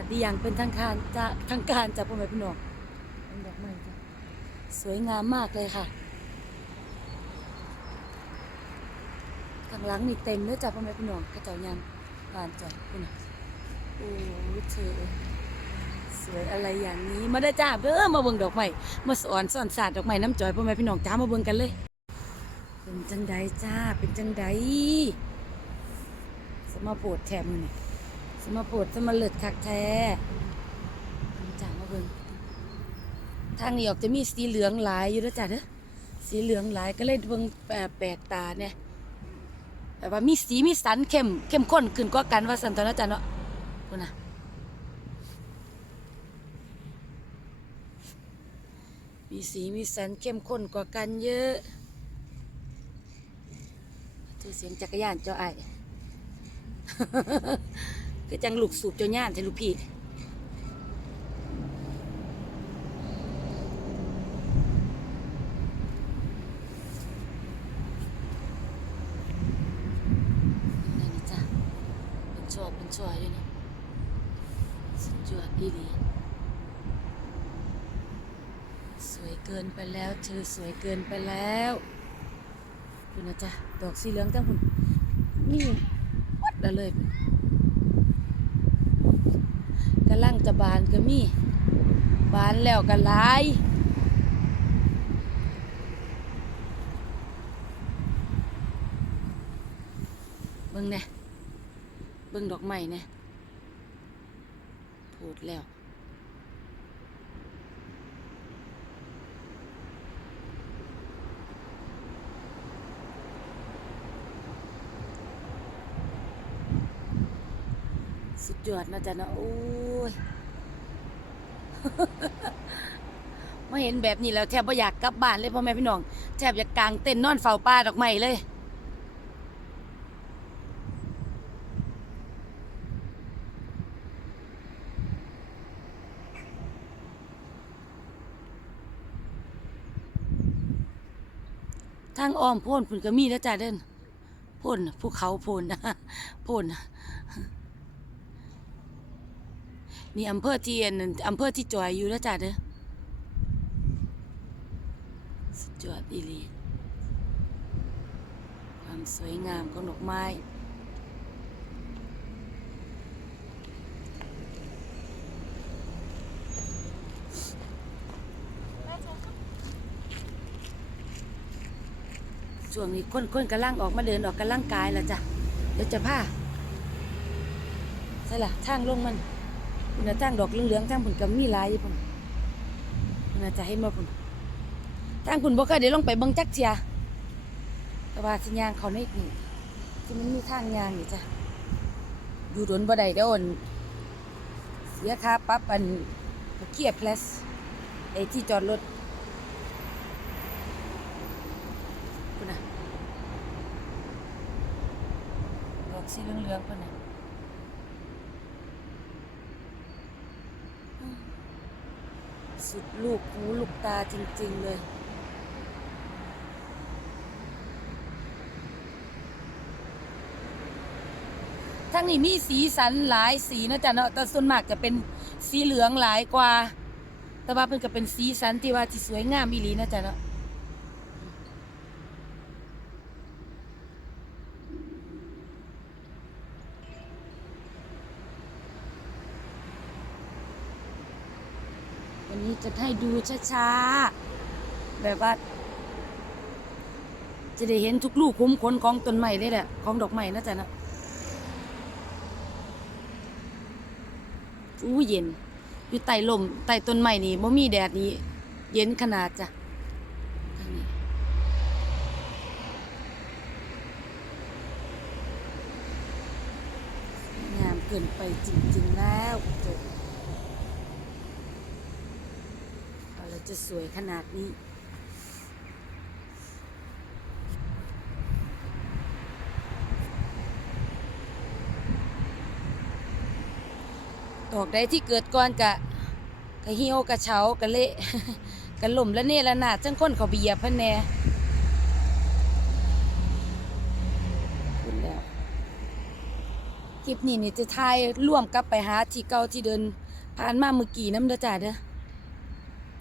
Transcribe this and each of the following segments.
วัสดีอย่างเป็นทางการจะทางการจากพ่อแม่พี่น้องเป็นดอกไม้จ้ะสวยงามมากเลยค่ะข้างหลังนี่เต็มเลยจ้ะพ่อแม่พี่น้องกระเจ้ายังบานจ่อยคุณน่ะโอ้เธอสวยอะไรอย่างนี้มาได้จ้าเด้อมาเบิ่งดอกไม้มาสอนสอนศาสตร์ดอกไม้น้ำจ่อยพ่อแม่พี่น้องจ้ามาเบิ่งกันเลย เป็นจังใดจ้าเป็นจังใดสมาโปรดแถมมือนี่ สมาปรดสมาเลิศคักแท้จ้ามาเบิ่งทางนี้ออกจะมีสีเหลืองหลายอยู่แล้วจ้ะเด้อสีเหลืองหลายก็เลยเบิ่งแปลกแปลกตาเนี่ยแบบว่ามีสีมีสันเข้มเข้มข้นขึ้นกว่ากันว่าสันตอนนั้นจ้ะเนาะคุณน่ะมีสีมีสันเข้มข้นกว่ากันเยอะคือเสียงจักรยานเจ้าไอ้ คือจังลูกสูบเจ้าย่านใช่ลูกพี่นี่จ้ะเป็นชอบเป็นชอยด้วยนี่สุดยอดอีหลีสวยเกินไปแล้วเธอสวยเกินไปแล้วคุณนะจ๊ะ ดอกสีเหลืองจังคุณนี่วัดเลย กำลังจะบานก็มีบานแล้วก็หลายเบิ่งแหน่ยเบิ่งดอกไม้แหน่ยพูดแล้วสุดยอดนะจ๊ะนะโอ้ มาเห็นแบบนี้แล้วแทบไม่อยากกลับบ้านเลยพ่อแม่พี่น้องแทบอยากกางเต็นนอนเฝ้าป่าดอกไม้เลยทางอ้อมโพ่นพุ่นก็มีแล้วจ้าเด่นพ่นภูเขาพ่นนะพ่น นี่อำเภอที่อันอำเภอที่จอยอยู่แล้วจ้าเด้อสุดยอดอีลีความสวยงามของดอกไม้ช่วงนี้คนคนกำลังออกมาเดินออกกำลังกายแล้วจ้ะ เดี๋ยวจะพาใช่ล่ะทางลงมัน น่ะทางดอกเหลืองๆทางผุนก็มีหลายพุ่นคุณน่ะจะให้มาพุ่นทางคุณบ่เคยได้ลงไปเบิ่งจักเทียแต่ว่าสิย่างเขาในนี่ที่มันมีทางย่างนี่จ้ะอยู่ดนบ่ได้เด้ออ่อนเสียค่าปรับอันเกียร์เพลสไอ้ที่จอดรถคุณน่ะดอกสีเหลืองๆพุ่นน่ะ สุดลูกหูลูกตาจริง ๆ เลยทั้งนี้มีสีสันหลายสีนะจ๊ะเนาะแต่ส่วนมากจะเป็นสีเหลืองหลายกว่า แต่ว่าเพิ่นก็เป็นสีสันที่ว่าที่สวยงามอีหลีนะจ๊ะเนาะ นี้จะให้ดูช้าๆ แบบว่า จะได้เห็นทุกลูกคุ้มขนของต้นไม้เลยแหละ ของดอกไม้นะจ๊ะนะอู้เย็น อยู่ใต้ลมใต้ต้นไม้นี่บ่มีแดดนี่เย็นขนาดจ้ะงามเกินไปจริง ๆ แล้ว จะไรจะสวยขนาดนี้ ดอกใดที่เกิดก่อนกะกะเหี่ยวกะเฉากะเละกะหล่มและเนระนาดจังคนเขาเหยียบพันแหน่คุณแล้วจลิปนี้นี่จะถ่ายร่วมกับไปหาที่เก่าที่เดินผ่านมาเมื่อกี้น้ำเด้อจ้าเด้อ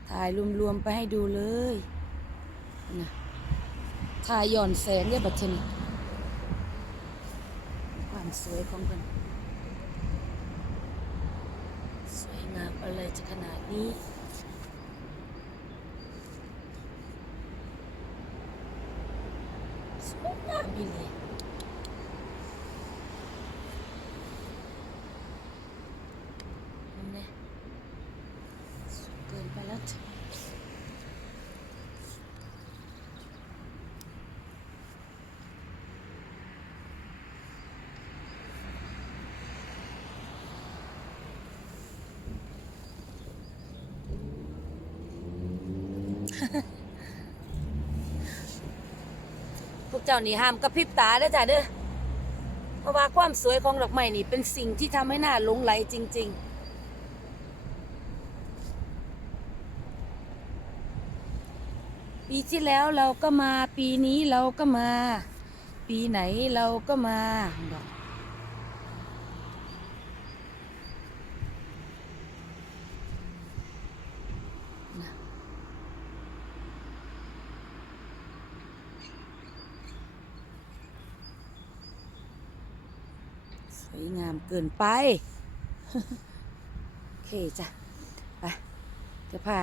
ถ่ายรวมๆไปให้ดูเลยนะถ่ายย้อนแสงเนี่ยบัดเทอนี่ความสวยของเพิ่นสวยงามอะไรจะขนาดนี้สวยงามอีหลีนั่นแหละสวยเกินไปแล้วจ้ะพวก เจ้านี่ห้ามกระพริบตาเด้อจ้ะเด้อเพราะว่าความสวยของดอกไม้นี่เป็นสิ่งที่ทำให้หน้าหลงไหลจริง ๆปีที่แล้วเราก็มาปีนี้เราก็มา ปีไหนเราก็มาดอกนะ สวยงามเกินไป โอเคจ้ะ ไป จะพา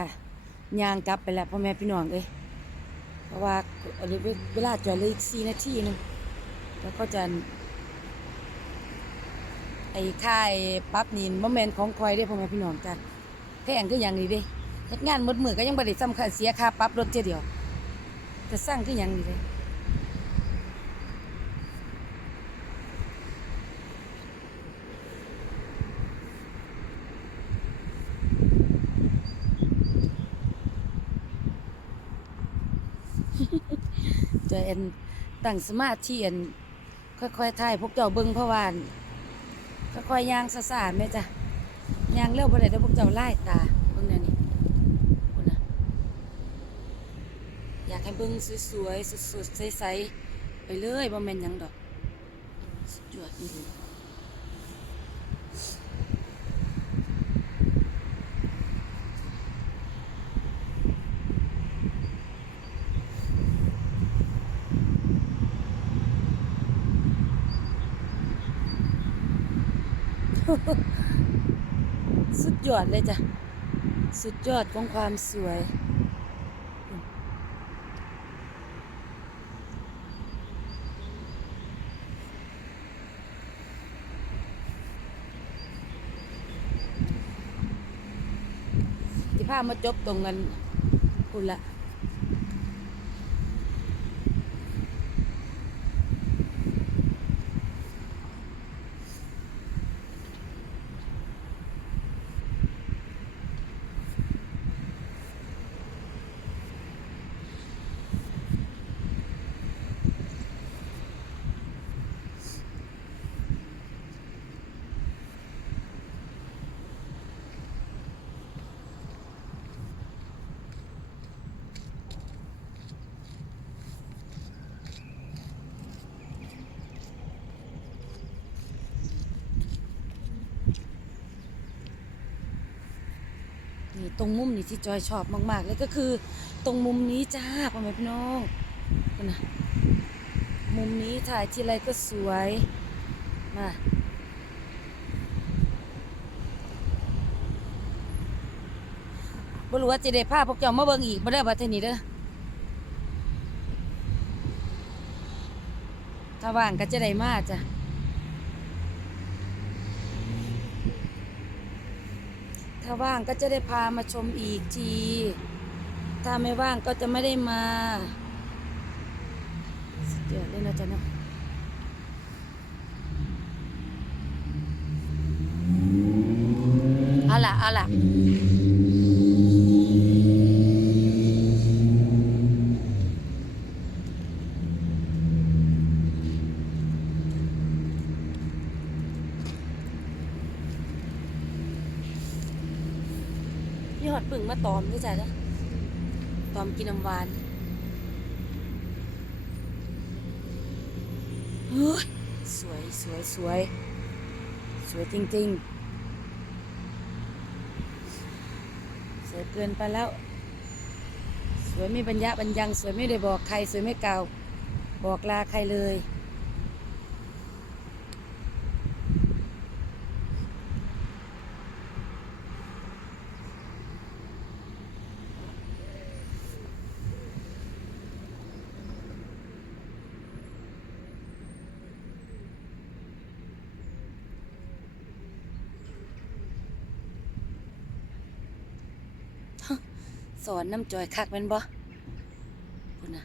ยางกลับไปแล้วพ่อแม่พี่น้องเอ้ยเพราะว่าอันนี้เวลาจอดเลยอีกสี่นาทีนึงแล้วก็จะ ไอ้ค่ายปั๊บนี่บ่แม่นของคอยได้พ่อแม่พี่น้องจ้ะแพงก็อย่างนี้เด้เฮ็ดงานมดมือก็ยังบ่ได้สำคัญเสียค่าปรับรถเที่ยเดียวจะสร้างคือหยังนี่เด้ จเอ็นตั้งสมาธิเอ็นค่อยๆถ่ายพวกเจ้าเบิ่งเพราะว่านค่อยๆย่างสะสาแม่จ้ะย่างเร็วบ่ได้เดี๋ยวพวกเจ้าไล่ตาเบิ่งแนวนี้คุณนะอยากให้เบิ่งสวยๆสดๆใสๆไปเลยบ่แม่นหยังดอกสุดยอดอีหลี สุดยอดเลยจ้ะ สุดยอดของความสวย ที่พามาจบตรงกันคุณละนี่ ตรงมุมนี่ที่จอยชอบมาก ๆ เลยก็คือ ตรงมุมนี้จ้าพ่อแม่พี่น้องนั่นนะมุมนี้ถ่ายทีไรก็สวยมาบ่รู้ว่าจะได้ภาพพวกเจ้ามาเบิ่งอีกบ่ได้อบัดเทอนี้เด้อถ้าว่างก็จะได้มาจ้ะ ถ้าว่างก็จะได้พามาชมอีกที ถ้าไม่ว่างก็จะไม่ได้มาสุดยอดเลยนะจ๊ะเนาะเอาล่ะเอาล่ะ อดปึ่งมาตอมด้วยจ้ะเนะตอมกินน้ำหวานเฮ้ยสวยสวยสวย สวยจริงๆ สวยเกินไปแล้ว สวยไม่บรรยะบรรยัง สวยไม่ได้บอกใคร สวยไม่กล่าว บอกลาใครเลย สอนน้ำจอยคักแม่นบ่พุ่นน่ะ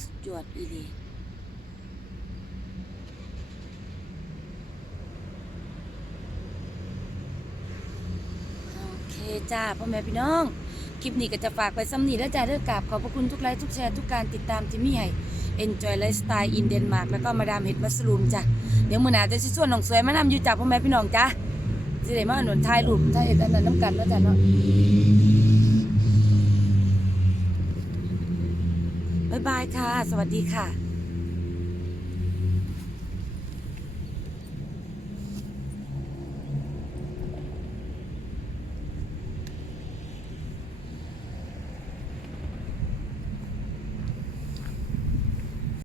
สุดยอดอีหลีโอเคจ้าพ่อแม่พี่น้อง คลิปนี้ก็จะฝากไปซ้ำนี้แล้วจ้าเด้อกราบขอบพระคุณทุกไลค์ทุกแชร์ทุกการติดตามที่มีให้ Enjoy Lifestyle in Denmark แล้วก็มาดามเห็ดมัสลูมจ้ะ เดี๋ยวมื้อหน้าจะสิส่วนน้องสวยมานำอยู่จ้าพ่อแม่พี่น้องจ้า สิได้มาหนุนถ่ายรูปถ่ายอันนั้นน้ำกันเนาะจ้ะเนาะบ๊ายบายค่ะ สวัสดีค่ะ